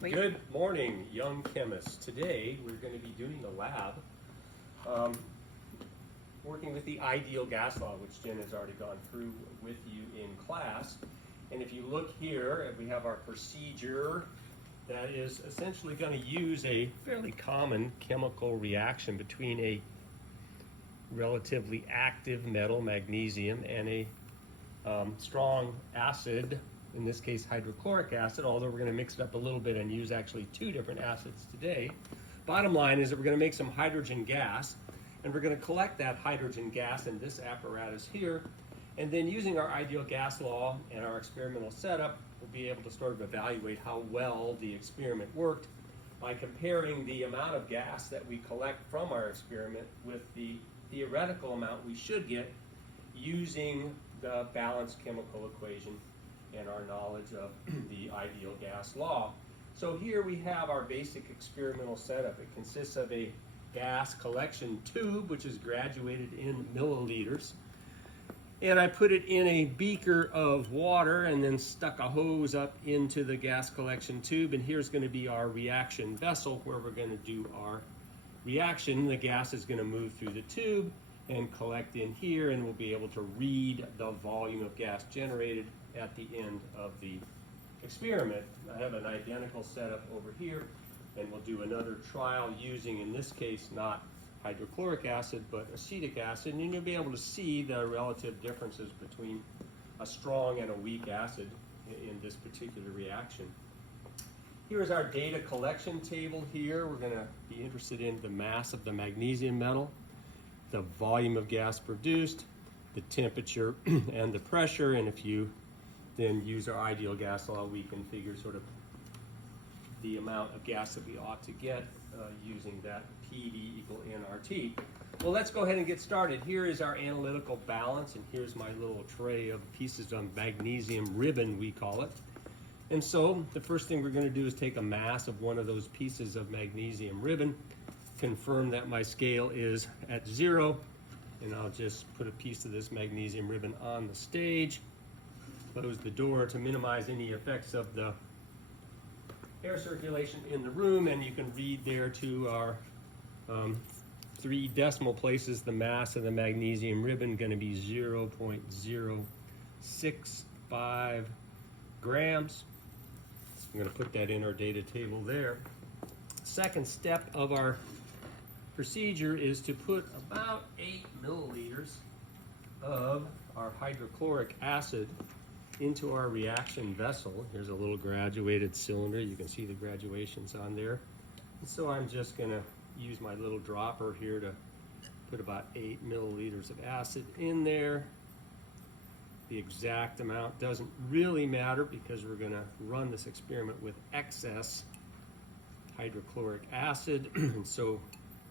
Wait. Good morning, young chemists. Today we're going to be doing the lab, working with the ideal gas law, which Jen has already gone through with you in class. And if you look here, we have our procedure that is essentially going to use a fairly common chemical reaction between a relatively active metal, magnesium, and a strong acid, in this case hydrochloric acid, although we're going to mix it up a little bit and use actually two different acids today. Bottom line is that we're going to make some hydrogen gas, and we're going to collect that hydrogen gas in this apparatus here, and then using our ideal gas law and our experimental setup, we'll be able to sort of evaluate how well the experiment worked by comparing the amount of gas that we collect from our experiment with the theoretical amount we should get using the balanced chemical equation and our knowledge of the ideal gas law. So here we have our basic experimental setup. It consists of a gas collection tube, which is graduated in milliliters. And I put it in a beaker of water and then stuck a hose up into the gas collection tube. And here's going to be our reaction vessel where we're going to do our reaction. The gas is going to move through the tube and collect in here, and we'll be able to read the volume of gas generated at the end of the experiment. I have an identical setup over here, and we'll do another trial using, in this case, not hydrochloric acid, but acetic acid, and you'll be able to see the relative differences between a strong and a weak acid in this particular reaction. Here's our data collection table here. We're going to be interested in the mass of the magnesium metal, the volume of gas produced, the temperature, and the pressure, and if you then use our ideal gas law, we can figure sort of the amount of gas that we ought to get using that PD equal nRT. Well, let's go ahead and get started. Here is our analytical balance, and here's my little tray of pieces of magnesium ribbon, we call it. And so the first thing we're going to do is take a mass of one of those pieces of magnesium ribbon, confirm that my scale is at 0, and I'll just put a piece of this magnesium ribbon on the stage, close the door to minimize any effects of the air circulation in the room, and you can read there to our 3 decimal places the mass of the magnesium ribbon going to be 0.065 grams. I'm going to put that in our data table there. Second step of our procedure is to put about 8 milliliters of our hydrochloric acid into our reaction vessel. Here's a little graduated cylinder. You can see the graduations on there. And so I'm just going to use my little dropper here to put about 8 milliliters of acid in there. The exact amount doesn't really matter because we're going to run this experiment with excess hydrochloric acid. And so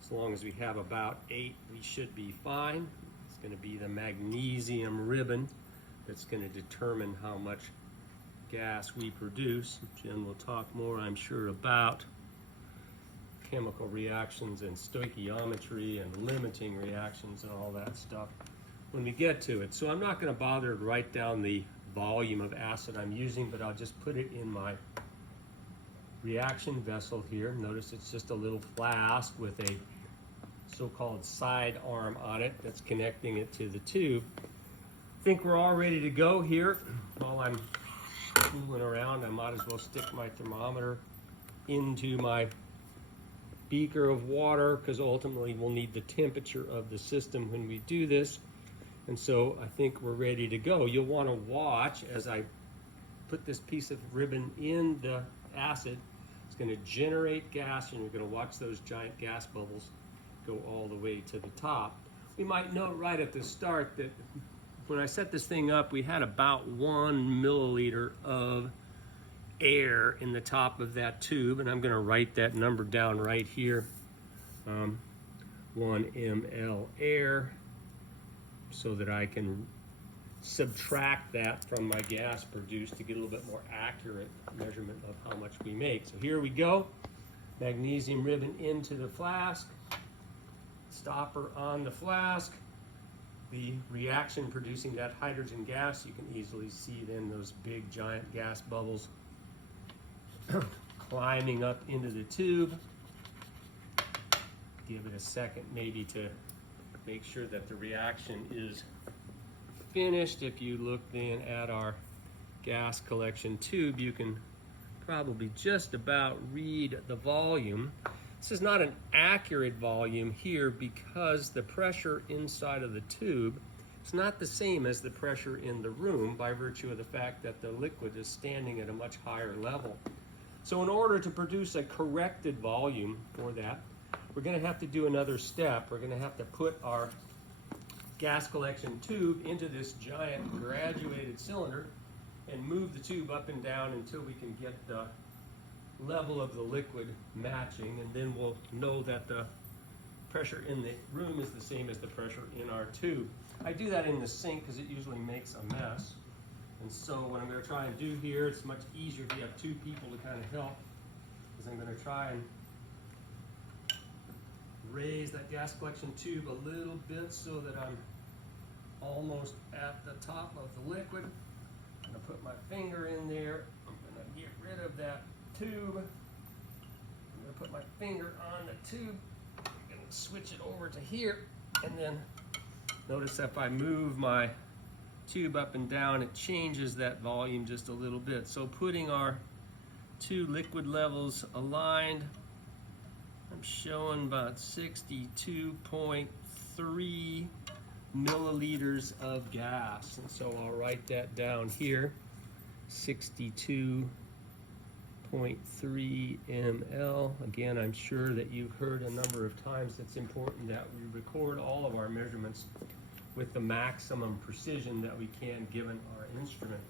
as long as we have about 8, we should be fine. It's going to be the magnesium ribbon that's going to determine how much gas we produce. Jen will talk more, I'm sure, about chemical reactions and stoichiometry and limiting reactions and all that stuff when we get to it. So I'm not going to bother to write down the volume of acid I'm using, but I'll just put it in my reaction vessel here. Notice it's just a little flask with a so-called side arm on it that's connecting it to the tube. I think we're all ready to go here. While I'm fooling around, I might as well stick my thermometer into my beaker of water, because ultimately we'll need the temperature of the system when we do this. And so I think we're ready to go. You'll want to watch as I put this piece of ribbon in the acid. It's going to generate gas, and you're going to watch those giant gas bubbles go all the way to the top. We might note right at the start that when I set this thing up, we had about 1 milliliter of air in the top of that tube, and I'm going to write that number down right here. 1 ml air, so that I can subtract that from my gas produced to get a little bit more accurate measurement of how much we make. So here we go. Magnesium ribbon into the flask. Stopper on the flask. The reaction producing that hydrogen gas, you can easily see then those big giant gas bubbles climbing up into the tube. Give it a second maybe to make sure that the reaction is finished. If you look then at our gas collection tube, you can probably just about read the volume. This is not an accurate volume here because the pressure inside of the tube is not the same as the pressure in the room by virtue of the fact that the liquid is standing at a much higher level. So in order to produce a corrected volume for that, we're going to have to do another step. We're going to have to put our gas collection tube into this giant graduated cylinder and move the tube up and down until we can get the level of the liquid matching, and then we'll know that the pressure in the room is the same as the pressure in our tube. I do that in the sink because it usually makes a mess. And so what I'm going to try and do here, it's much easier if you have two people to kind of help, is I'm going to try and raise that gas collection tube a little bit so that I'm almost at the top of the liquid. I'm going to put my finger in there. I'm going to get rid of that tube. I'm going to put my finger on the tube. I'm going to switch it over to here, and then notice if I move my tube up and down, it changes that volume just a little bit. So putting our two liquid levels aligned, I'm showing about 62.3 milliliters of gas. And so I'll write that down here, 62.3 ml. Again, I'm sure that you've heard a number of times it's important that we record all of our measurements with the maximum precision that we can given our instrument.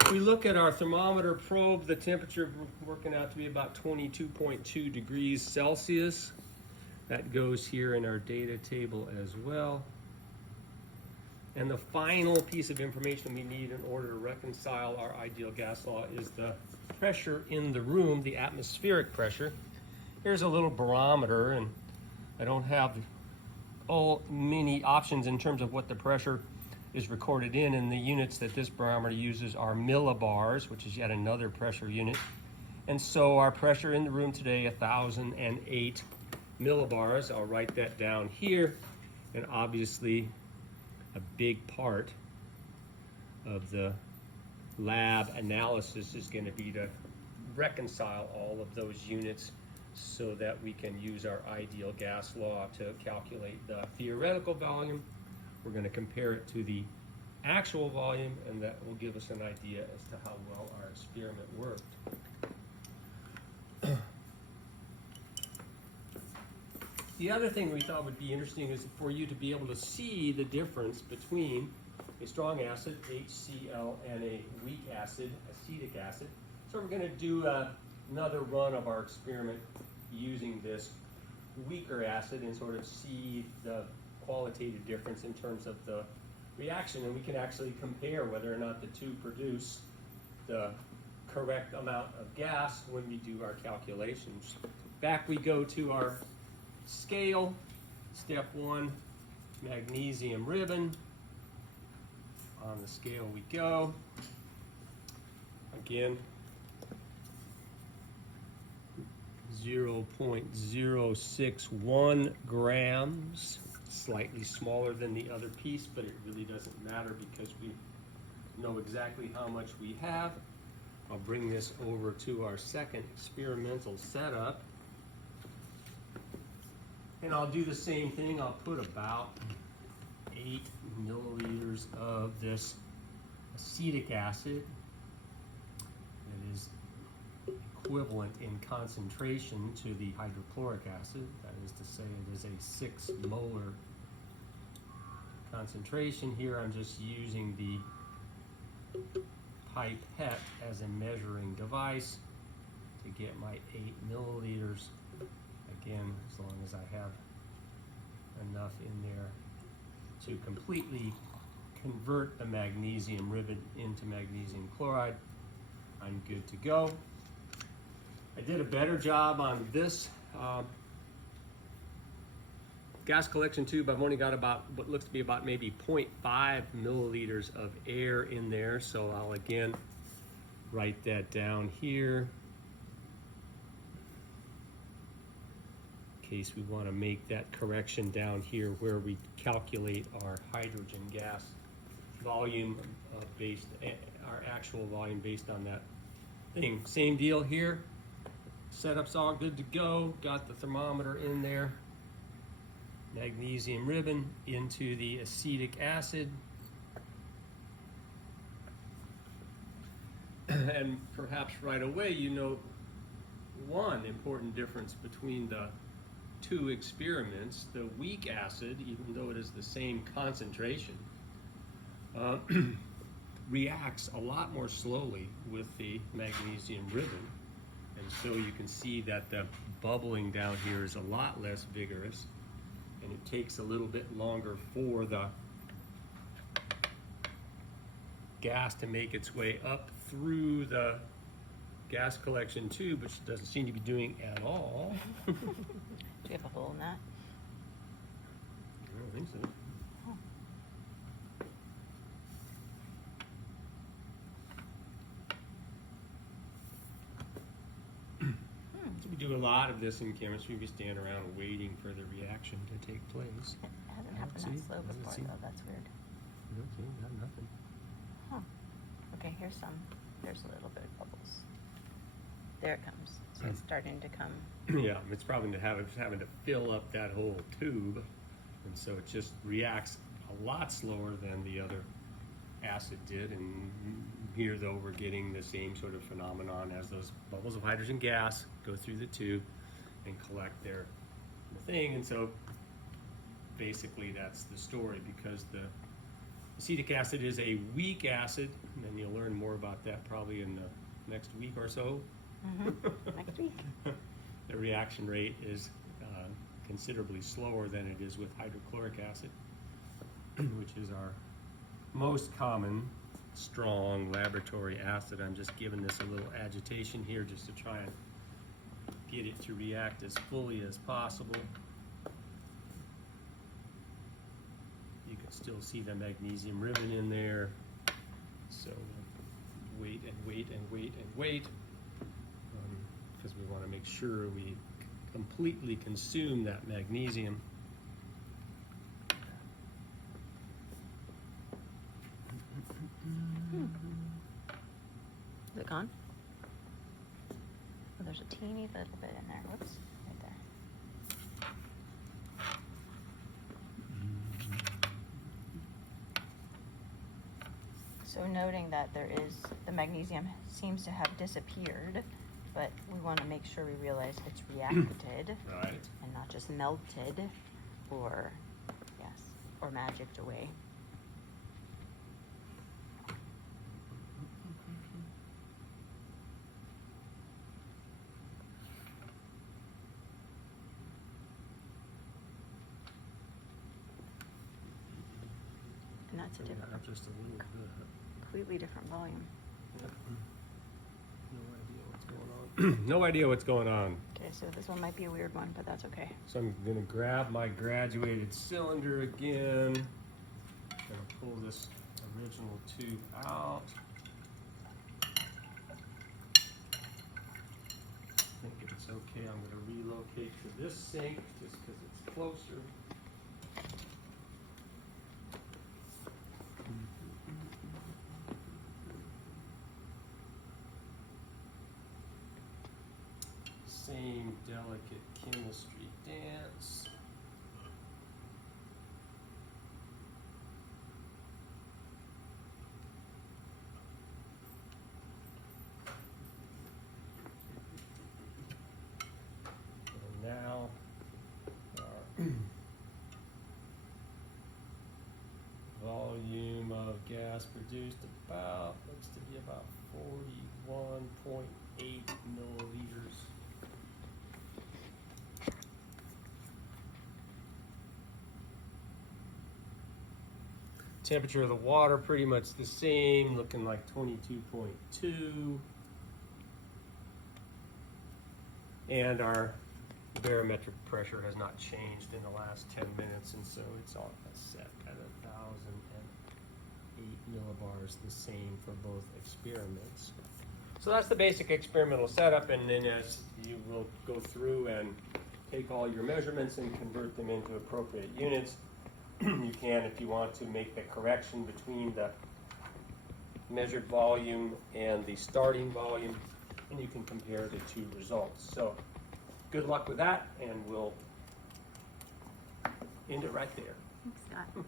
If we look at our thermometer probe, the temperature working out to be about 22.2 degrees Celsius. That goes here in our data table as well. And the final piece of information we need in order to reconcile our ideal gas law is the pressure in the room, the atmospheric pressure. Here's a little barometer, and I don't have many options in terms of what the pressure is recorded in, and the units that this barometer uses are millibars, which is yet another pressure unit. And so our pressure in the room today, 1,008 millibars. I'll write that down here. And obviously a big part of the lab analysis is going to be to reconcile all of those units so that we can use our ideal gas law to calculate the theoretical volume. We're going to compare it to the actual volume, and that will give us an idea as to how well our experiment worked. The other thing we thought would be interesting is for you to be able to see the difference between a strong acid, HCl, and a weak acid, acetic acid. So we're going to do another run of our experiment using this weaker acid and sort of see the qualitative difference in terms of the reaction, and we can actually compare whether or not the two produce the correct amount of gas when we do our calculations. Back we go to our scale. Step 1, magnesium ribbon. On the scale we go. Again, 0.061 grams, slightly smaller than the other piece, but it really doesn't matter because we know exactly how much we have. I'll bring this over to our second experimental setup. And I'll do the same thing. I'll put about 8 milliliters of this acetic acid that is equivalent in concentration to the hydrochloric acid. That is to say, it is a 6 molar concentration. Here I'm just using the pipette as a measuring device to get my 8 milliliters. Again, as long as I have enough in there to completely convert the magnesium ribbon into magnesium chloride, I'm good to go. I did a better job on this gas collection tube. I've only got about what looks to be about maybe 0.5 milliliters of air in there, so I'll again write that down here. case we want to make that correction down here where we calculate our hydrogen gas volume based, our actual volume based on that thing. Same deal here. Setup's all good to go. Got the thermometer in there. Magnesium ribbon into the acetic acid. And perhaps right away you know one important difference between the two experiments. The weak acid, even though it is the same concentration, reacts a lot more slowly with the magnesium ribbon. And so you can see that the bubbling down here is a lot less vigorous, and it takes a little bit longer for the gas to make its way up through the gas collection tube, which it doesn't seem to be doing at all. Do you have a hole in that? I don't think so. Oh. So we do a lot of this in chemistry. We stand around waiting for the reaction to take place. It hasn't happened that slow before, though. That's weird. Okay, got nothing. Huh. Okay, here's some. There's a little bit of bubbles. There it comes. So it's starting to come. Yeah, it's probably having to fill up that whole tube, and so it just reacts a lot slower than the other acid did. And here, though, we're getting the same sort of phenomenon as those bubbles of hydrogen gas go through the tube and collect their thing. And so basically that's the story, because the acetic acid is a weak acid, and then you'll learn more about that probably in the next week or so. Next week. The reaction rate is considerably slower than it is with hydrochloric acid, which is our most common strong laboratory acid. I'm just giving this a little agitation here just to try and get it to react as fully as possible. You can still see the magnesium ribbon in there, so wait and wait and wait and wait, because we want to make sure we completely consume that magnesium. Is it gone? Oh, there's a teeny little bit in there. Whoops, right there. So noting that the magnesium seems to have disappeared, but we want to make sure we realize it's reacted Right. and not just melted or magicked away. And that's a different, Just a little bit. completely different volume. No idea what's going on. No idea what's going on. Okay, so this one might be a weird one, but that's okay. So I'm going to grab my graduated cylinder again. Going to pull this original tube out. I think if it's okay, I'm going to relocate to this sink just because it's closer. Same delicate chemistry dance. And now our volume of gas produced looks to be about 41.8 milliliters. Temperature of the water pretty much the same, looking like 22.2. And our barometric pressure has not changed in the last 10 minutes, and so it's all set at 1,008 millibars, the same for both experiments. So that's the basic experimental setup, and then as you will go through and take all your measurements and convert them into appropriate units. You can, if you want to, make the correction between the measured volume and the starting volume, and you can compare the two results. So good luck with that, and we'll end it right there. Thanks, Scott.